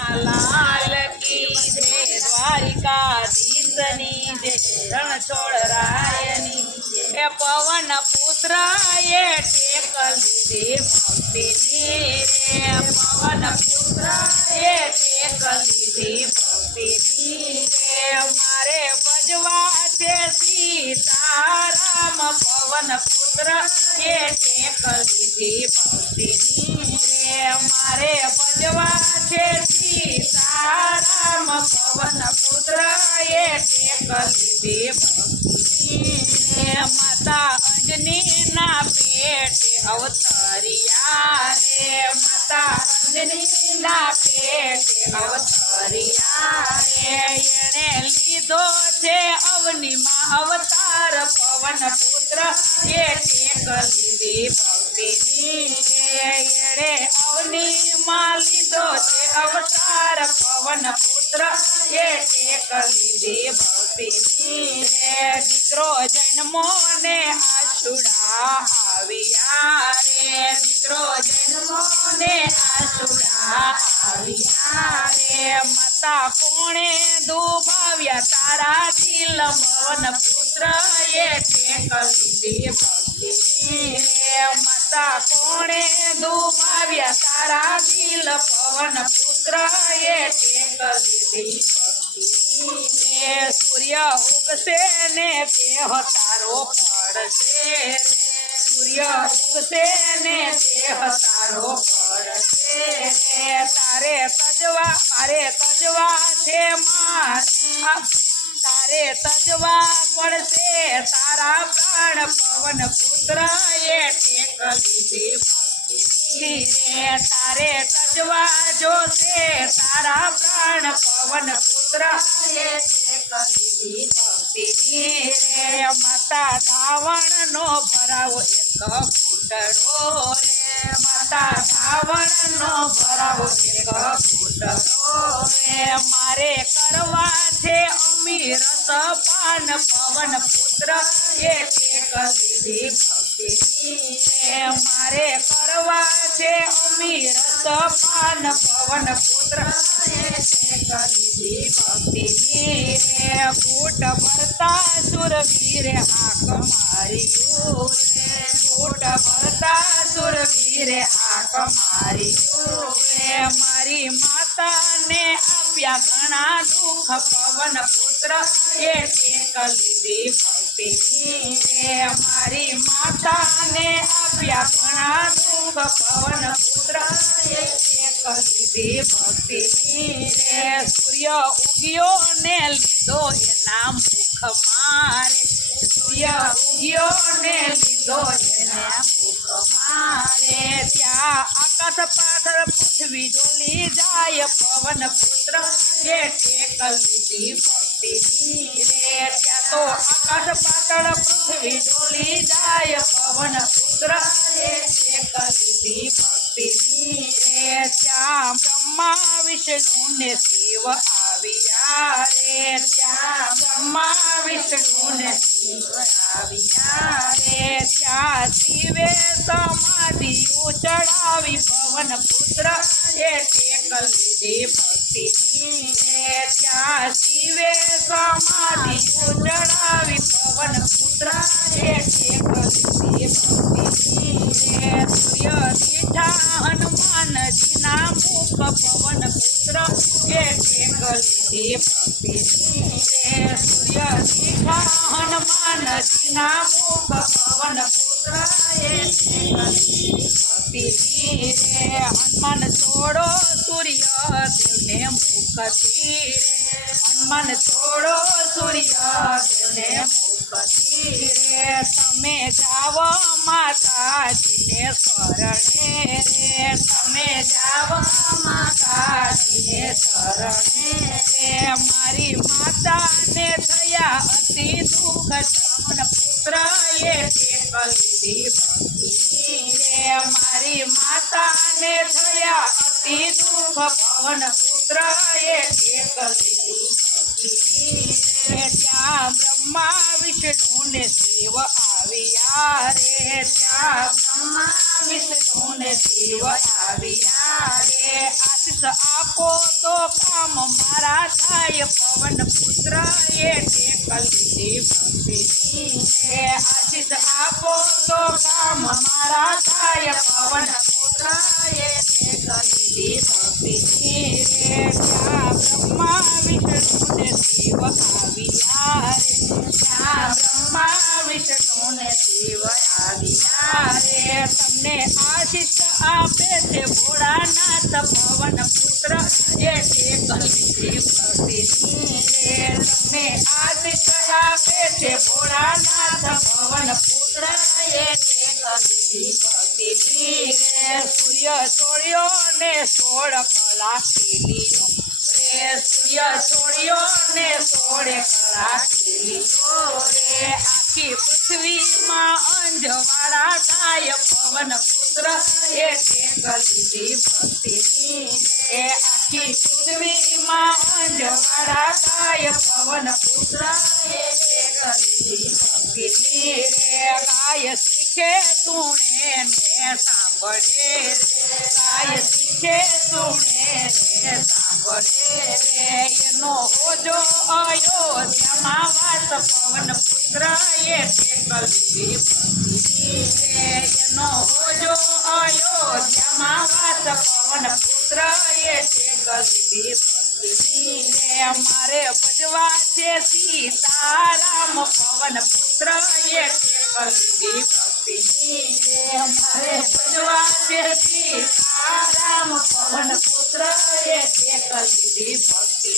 लाल की जय द्वारिका दीसनी जय रण छोड़ रायनी हे पवन पुत्र ये टेकल दे भक्तिनी रे पवन पुत्र ये टेकल दे भक्तिनी रे हमारे बजवा छे सीता राम पवन पुत्र ये टेकल दे भक्तिनी रे हमारे बजवा थे પવન પુત્ર એ ટેક લીધે ભક્તિની રે માતા અંજની ના પેટે અવતરિયા રે માતા અંજની ના પેટે અવતરિયા રે એણે લીધો છે અવનીમાં અવતાર પવન પુત્ર એ ટેક લીધી ભક્તિની રે એણે અવનીમાં લીધો છે અવતાર પવન પુત્ર એ ટેક લીધી ભક્તિની રે દીકરો જન્મો ને આસુડા આવ્યા રે. દીકરો જન્મો ને આસુડા આવ્યા રે. માતા કોણે દુભાવ્યા? તારા દિલ મન પુત્ર એ ટેક લીધી ભક્તિની. માતા કોણે દુભાવ્યા? તારા દિલ પવન પુત્ર એ સૂર્ય ઉગશે ને તે તારો પડશે સૂર્ય ઉગશે ને દેહ તારો પડશે તારે તજવા, મારે તજવા છે તારે તજવા પડશે તારા પ્રાણ પવન પુત્ર એ ટેક લીધી ભક્તિની રે તારે તજવા જોશે તારા પ્રાણ પવન પુત્ર એ ટેક લીધી ભક્તિની રે માતા ધાવણ નો ભરાવો એક ફૂટડો રે માતા ધાવણ નો ભરાવો એક ફૂટડો રે મારે કરવા છે અમીર પાન પવન પુત્ર એ ટેક લીધી ભક્તિની રે મારે કરવા છે અમીર પાન પવન પુત્ર એ ટેક લીધી ભક્તિની રે ફૂટ ભરતા સુરવીર હાક માર્યું રે ફૂટ ભરતા સુરવીર હાક માર્યું રે મારી માતાને આપ્યા ઘણા દુઃખ પવન પુત્ર એ ટેક લીધી ભક્તિની રે મારી માતાને આપ્યા ઘણા દુઃખ પવન પુત્ર એ ટેક લીધી ભક્તિની રે સૂર્ય ઉગ્યો ને લીધો એના મુખ મારે સૂર્ય ઉગ્યો ને લીધો એના મુખ મારે ત્યાં આકાશ પાછળ પૃથ્વી ડોલી જાય પવન પુત્ર એ ટેક લીધી ભક્તિની રે ત્યાં તો આકાશ પાતળ પૃથ્વી ડોલી જાય, પવન પુત્ર એ ટેક લીધી રે. ત્યાં બ્રહ્મા વિષ્ણુ ને શિવ આવ્યા રે. ત્યાં બ્રહ્મા વિષ્ણુ ને શિવ આવ્યા ત્યાં શિવે સમાધિ ઉચડાવી પવન પુત્ર એ ટેક લીધી ભક્તિની. ત્યાં શિવે સમાધિ हनुमान जी नामुख पवन पुत्र हनुमान छोड़ो सूर्य देवने मुख धीरे हनुमान छोड़ो सूर्य देवने मुख धीरे समय जाओ माता जी ने शरणे रे समय जाओ माता जी ने शरणे માતાને થયા અતિ દુઃખ પવન પુત્ર એ ટેક લીધી ભક્તિની રે ત્યાં બ્રહ્મા વિષ્ણુ ને શિવ આવ્યા રે ત્યાં બ્રહ્મા વિષ્ણુને શિવ આવ્યા રે આશીષ આપો તો કામ મારા થાય પવન પુત્ર એ ટેકલી ભક્તિની રે આશીષ આપો તો કામ મારા થાય પવન પુત્ર એ ટેકલી ભક્તિની રે ત્યાં બ્રહ્મા વિષ્ણુને શિવ આવ્યા રે ત્યાં બ્રહ્મા વિષ્ણુને શિવ આવ્યા રે તમને આશીષ આપે છે ભોળાનાથ પવન પુત્ર એ કલકી ભક્તિની રે તમને આશીષ આપે છે ભોળાનાથ પવન સોળ કલા ખીલીઓ રે સૂર્ય છોડ્યો ને સોળે કલા ખીલીઓ રે આખી પૃથ્વીમાં અંજવાળા થાય પવન પુત્ર એ ગલીધી ભક્તિની રે આખી પૃથ્વીમાં અંજવાળા થાય પવન પુત્ર એ ગલીધી ભક્તિની રે ગાય શીખે સુણે ને સાંભળે રે કાય શીખે સુણે રે સાંભળે રે એનો હોજો અયોધ્યામાં વાસ પવન પુત્ર એ ટેકલી રે એનો હોજો અયોધ્યામાં વાસ પવન પુત્ર એ ટેકલી અમારે ભજવા છે સીતારામ પવન પુત્ર અમારે ભજવા છે સીતારામ પવન પુત્ર ભક્તિ